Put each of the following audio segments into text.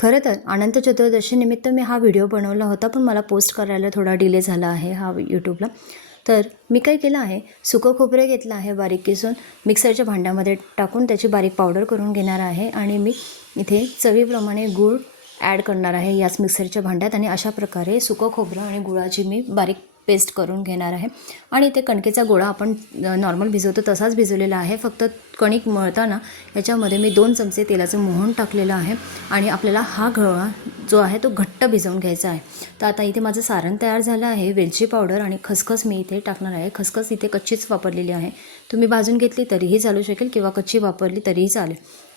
खरं तर अनंत चतुर्दशीनिमित्त मी हा व्हिडिओ बनवला होता पण मला पोस्ट करायला थोडा डिले झाला आहे हा यूट्यूबला तर मी काय केलं आहे सुकं खोबरं घेतलं आहे बारीक किसून मिक्सरच्या भांड्यामध्ये टाकून त्याची बारीक पावडर करून घेणार आहे आणि मी इथे चवीप्रमाणे गूळ ॲड करणार आहे याच मिक्सरच्या भांड्यात आणि अशा प्रकारे सुकं खोबरं आणि गुळाची मी बारीक पेस्ट करून घेणार आहे. आणि ते कणकेचा गोळा आपण नॉर्मल भिजवतो तसाच भिजवलेला आहे. फक्त कणिक मळताना याच्यामध्ये मी दोन चमचे तेलाचं मोहन टाकलेलं आहे. आणि आपल्याला हा गोळा जो आहे तो घट्ट भिजवून घ्यायचा आहे. तर आता इथे माझं सारण तयार झालं आहे. वेलची पावडर आणि खसखस मी इथे टाकणार आहे. खसखस इथे कच्चीच वापरलेली आहे. तुम्ही भाजून घेतली तरीही चालू शकेल किंवा कच्ची वापरली तरीही चालेल.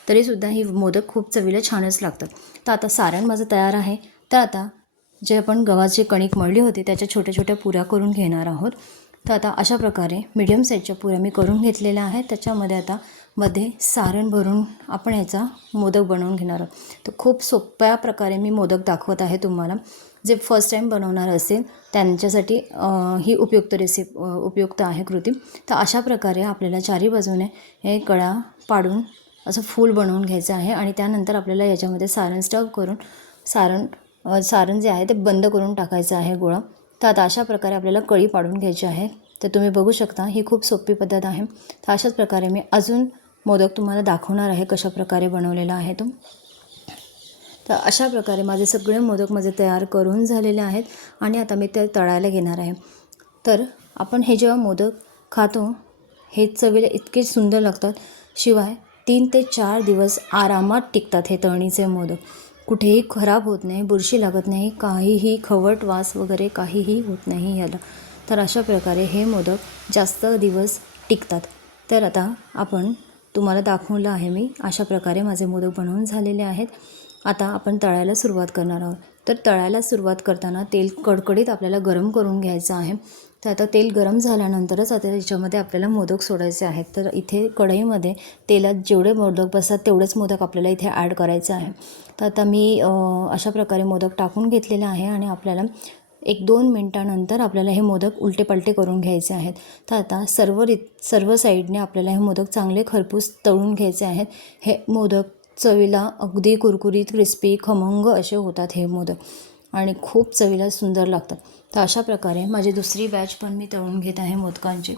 तरीसुद्धा ही मोदक खूप चवीला छानच लागतात. तर आता सारण माझं तयार आहे. तर आता जे आपण गव्हाची कणिक मळली होती त्याच्या छोट्या छोट्या पुऱ्या करून घेणार आहोत. तर आता अशा प्रकारे मिडियम साईजच्या पुऱ्या मी करून घेतलेल्या आहेत. त्याच्यामध्ये आता मध्ये सारण भरून आपण ह्याचा मोदक बनवून घेणार आहोत. तर खूप सोप्या प्रकारे मी मोदक दाखवत आहे तुम्हाला. जे फर्स्ट टाईम बनवणार असेल त्यांच्यासाठी ही उपयुक्त रेसिप उपयुक्त आहे कृती. तर अशा प्रकारे आपल्याला चारी बाजूने हे कळा पाडून असं फूल बनवून घ्यायचं आहे. आणि त्यानंतर आपल्याला याच्यामध्ये सारण स्टव करून सारण सारण जे आहे ते बंद करून टाकायचं आहे गोळा. तर आता अशा प्रकारे आपल्याला कळी पाडून घ्यायची आहे. तर तुम्ही बघू शकता ही खूप सोपी पद्धत आहे. तर अशाच प्रकारे मी अजून मोदक तुम्हाला दाखवणार आहे कशा प्रकारे बनवलेला आहे तो. तर अशा प्रकारे माझे सगळे मोदक माझे तयार करून झालेले आहेत आणि आता मी ते तळायला घेणार आहे. तर आपण हे जेव्हा मोदक खातो हे चवीला इतके सुंदर लागतात. शिवाय तीन ते चार दिवस आरामात टिकतात हे तळणीचे मोदक. कुठेही खराब होत नाही बुरशी लागत नाही काहीही खवट वास वगैरे काहीही होत नाही याला. तर अशा प्रकारे हे मोदक जास्त दिवस टिकतात. तर आता आपण तुम्हाला दाखवलं आहे मी अशा प्रकारे माझे मोदक बनवून झालेले आहेत. आता आपण तळायला सुरुवात करणार आहोत. तर तळायला सुरुवात करताना तेल कडकडीत आपल्याला गरम करून घ्यायचं आहे. तर आता तेल गरम झाल्यानंतरच आता त्याच्यामध्ये आपल्याला मोदक सोडायचे आहेत. तर इथे कढईमध्ये तेलात जेवढे मोदक बसतात तेवढेच मोदक आपल्याला इथे ॲड करायचं आहे. तर आता मी अशा प्रकारे मोदक टाकून घेतलेले आहे आणि आपल्याला एक दोन मिनटानंतर आपल्याला हे मोदक उलटे पलटे करून घ्यायचे आहेत. तर आता सर्व रीत सर्व साईडने आपल्याला हे मोदक चांगले खरपूस तळून घ्यायचे आहेत. हे मोदक चवीला अगदी कुरकुरीत क्रिस्पी खमंग असे होतात हे मोदक. आणि खूप चवीला सुंदर लागतात. तर अशा प्रकारे माझी दुसरी बॅच पण मी तळून घेत आहे मोदकांची.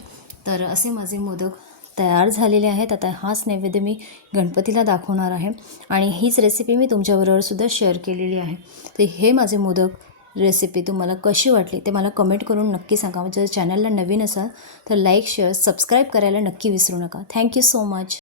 तर असे माझे मोदक तयार झालेले आहेत. आता हाच नैवेद्य मी गणपतीला दाखवणार आहे. आणि हीच रेसिपी मी तुमच्याबरोबर सुद्धा शेअर केलेली आहे. तर हे माझे मोदक रेसिपी तुम्हाला कशी वाटली ते मला कमेंट करून नक्की सांगा. जर चॅनलला नवीन असाल तर लाईक शेअर सबस्क्राईब करायला नक्की विसरू नका. Thank you so much